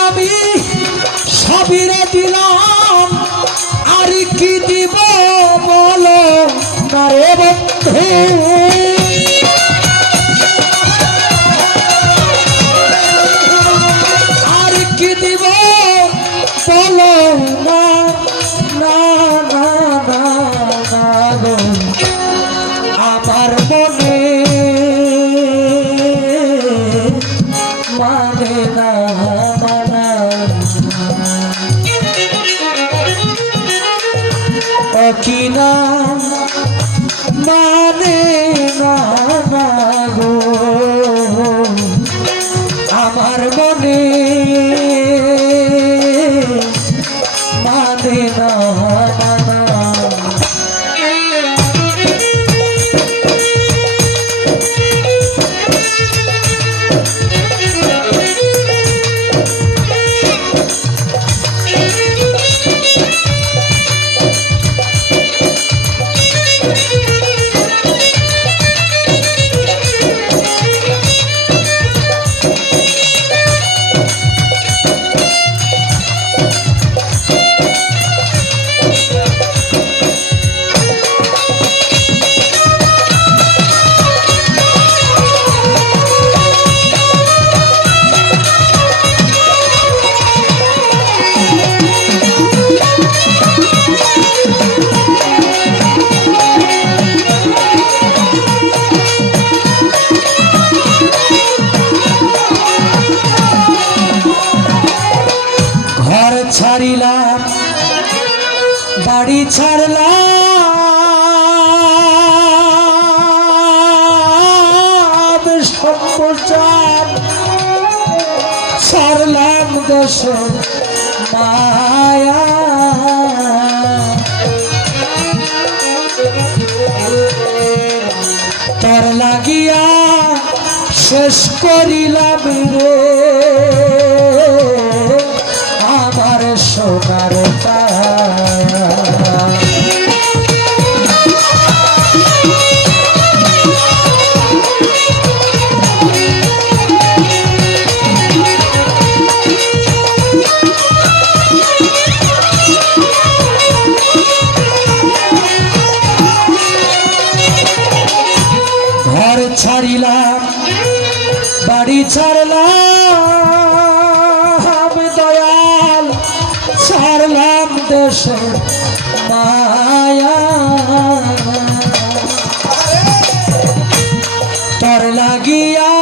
আমি সবিরে দিলাম আর কি দিব বলো? না রে বন্ধু। ছাড়লা সম্প্রচার ছাড়লাম দশ মায়া। লাগিয়া শেষ করিলাম রে। দোষ লাগিয়া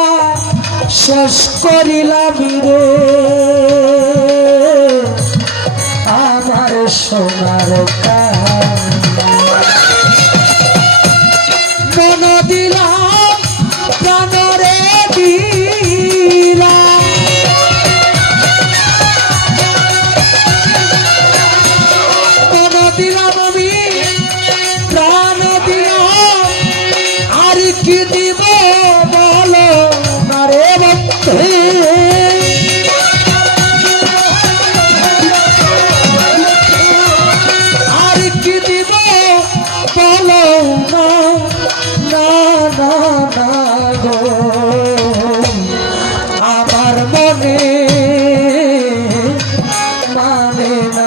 শেষ করিলাম রে। Amen.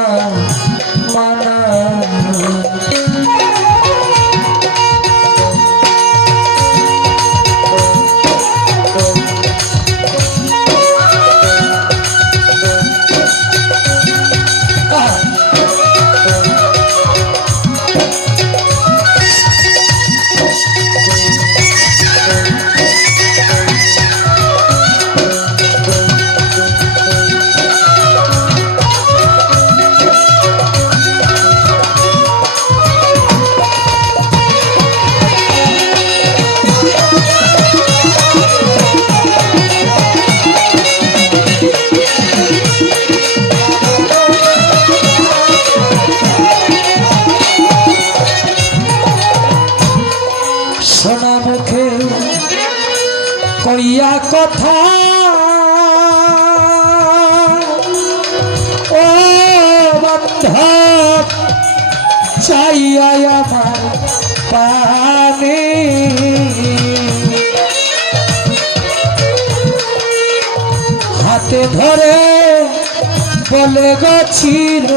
আয় আমার পানে। হাতে ধরে বলে গছিল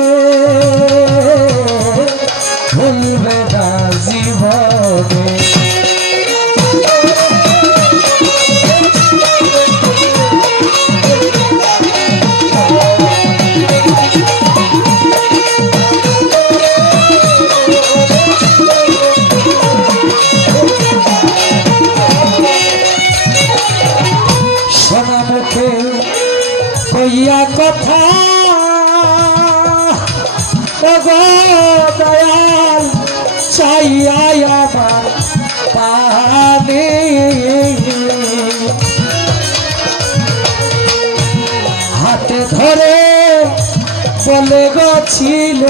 কইয়া কথা। দয়াল আমার পানি। হাতে ধরে চলে গছিল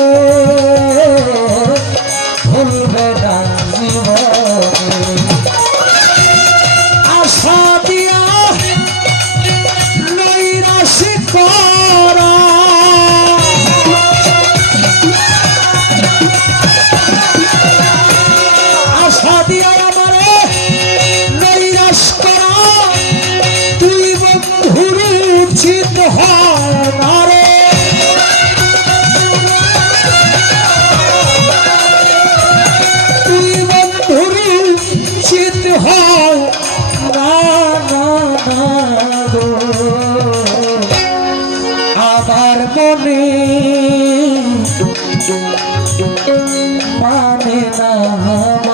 উচিত হয় না রে তুই বন্ধুর উচিত হয় না আমার মনে মানে না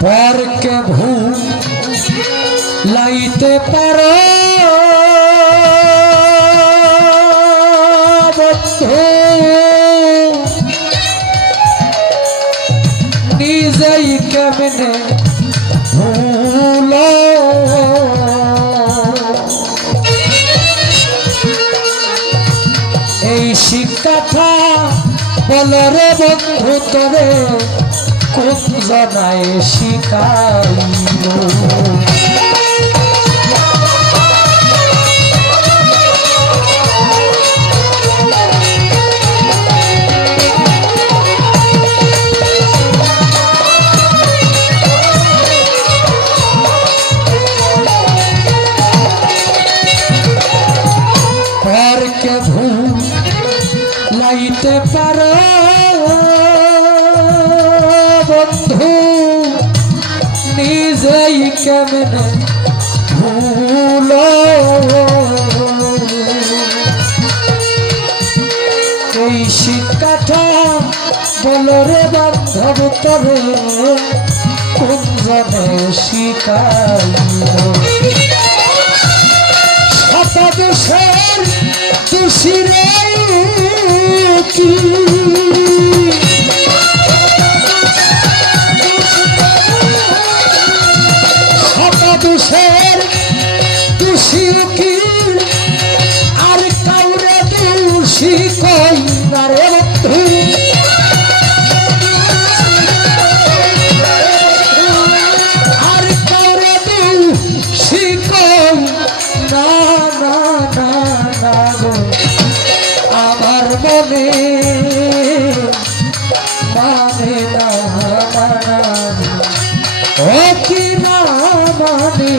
পরকে ভূ লাইতে পারো। নিজেই কেমনে ভুল? এই শিক্ষাটা বলো রে বন্ধু তরে। জানায় শিখাইল। নিজেই কেমনে ভুল এই শিক্ষাটা বলরে বান্ধব তবে কোন জনে শিখাইল একই না মনে